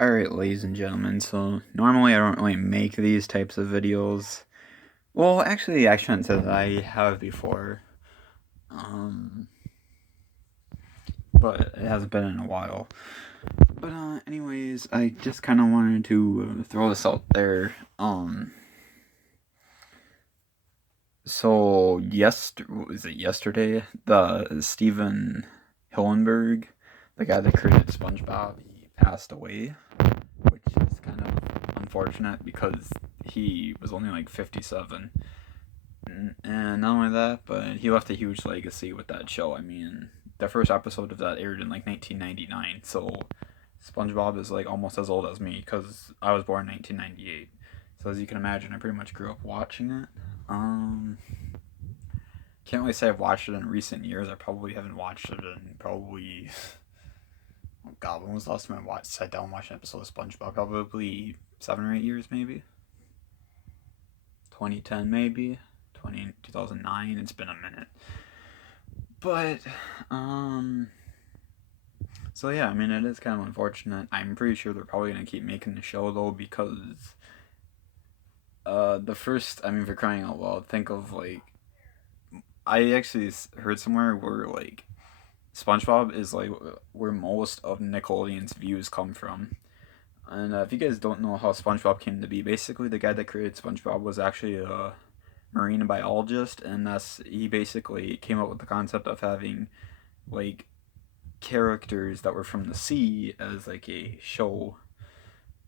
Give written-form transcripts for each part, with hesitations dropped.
Alright, ladies and gentlemen, so normally I don't really make these types of videos. Well, actually, I shouldn't say that. I have before. But it hasn't been in a while. But, anyways, I just kind of wanted to throw this out there. So, was it yesterday? The Stephen Hillenberg, the guy that created SpongeBob, he passed away, which is kind of unfortunate because he was only like 57. And not only that, but he left a huge legacy with that show. I mean, the first episode of that aired in like 1999, so SpongeBob is like almost as old as me because I was born in 1998. So as you can imagine, I pretty much grew up watching it. Can't really say I've watched it in recent years. I probably haven't watched it in probably, oh god, when was the last time sat down and watched an episode of SpongeBob? Probably 7 or 8 years, maybe. 2010, maybe. 2009. It's been a minute. But, so yeah, I mean, it is kind of unfortunate. I'm pretty sure they're probably going to keep making the show, though, because, the first, I mean, for crying out loud, think of, like, I actually heard somewhere where, like, SpongeBob is, like, where most of Nickelodeon's views come from. And if you guys don't know how SpongeBob came to be, basically the guy that created SpongeBob was actually a marine biologist, and he basically came up with the concept of having like characters that were from the sea as like a show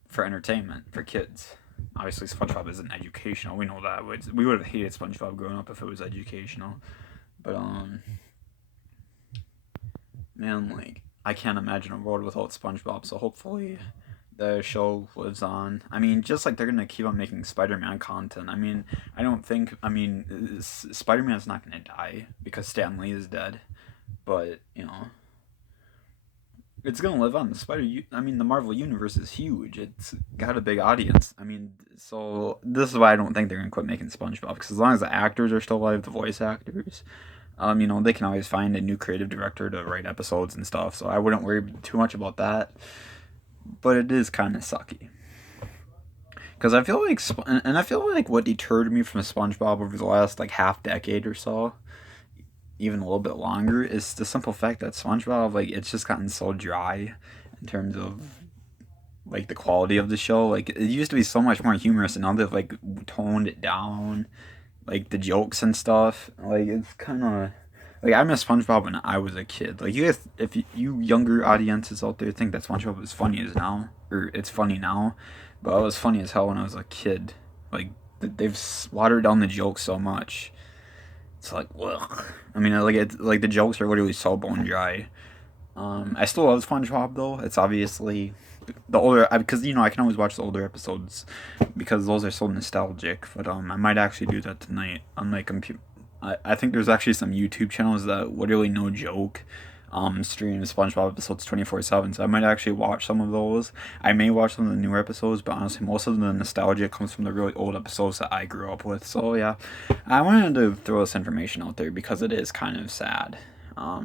for entertainment for kids. Obviously, SpongeBob isn't educational. We know that. We would have hated SpongeBob growing up if it was educational. But man, like I can't imagine a world without SpongeBob. So hopefully the show lives on. I mean, just like they're gonna keep on making Spider-Man content. I mean, I don't think. I mean, Spider-Man's not gonna die because Stan Lee is dead. But it's gonna live on. I mean, the Marvel universe is huge. It's got a big audience. I mean, so this is why I don't think they're gonna quit making SpongeBob, because as long as the actors are still alive, the voice actors, they can always find a new creative director to write episodes and stuff. So I wouldn't worry too much about that. But it is kind of sucky. Because I feel like, and I feel like what deterred me from SpongeBob over the last like half decade or so, even a little bit longer, is the simple fact that SpongeBob, like, it's just gotten so dry in terms of like the quality of the show. Like, it used to be so much more humorous, and now they've like toned it down, like the jokes and stuff. Like, it's kind of like I miss SpongeBob when I was a kid. Like, you guys, if you younger audiences out there think that SpongeBob is funny as now, or it's funny now, but it was funny as hell when I was a kid. Like, they've watered down the jokes so much. It's like, ugh. I mean, like the jokes are literally so bone dry. I still love SpongeBob though. It's obviously the older, because I can always watch the older episodes because those are so nostalgic. But I might actually do that tonight on my computer. I think there's actually some YouTube channels that literally, no joke, stream SpongeBob episodes 24/7. So I might actually watch some of those. I may watch some of the newer episodes, but honestly, most of the nostalgia comes from the really old episodes that I grew up with. So yeah, I wanted to throw this information out there because it is kind of sad. I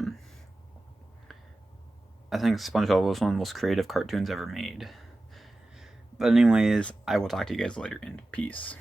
think SpongeBob was one of the most creative cartoons ever made. But anyways, I will talk to you guys later, and peace.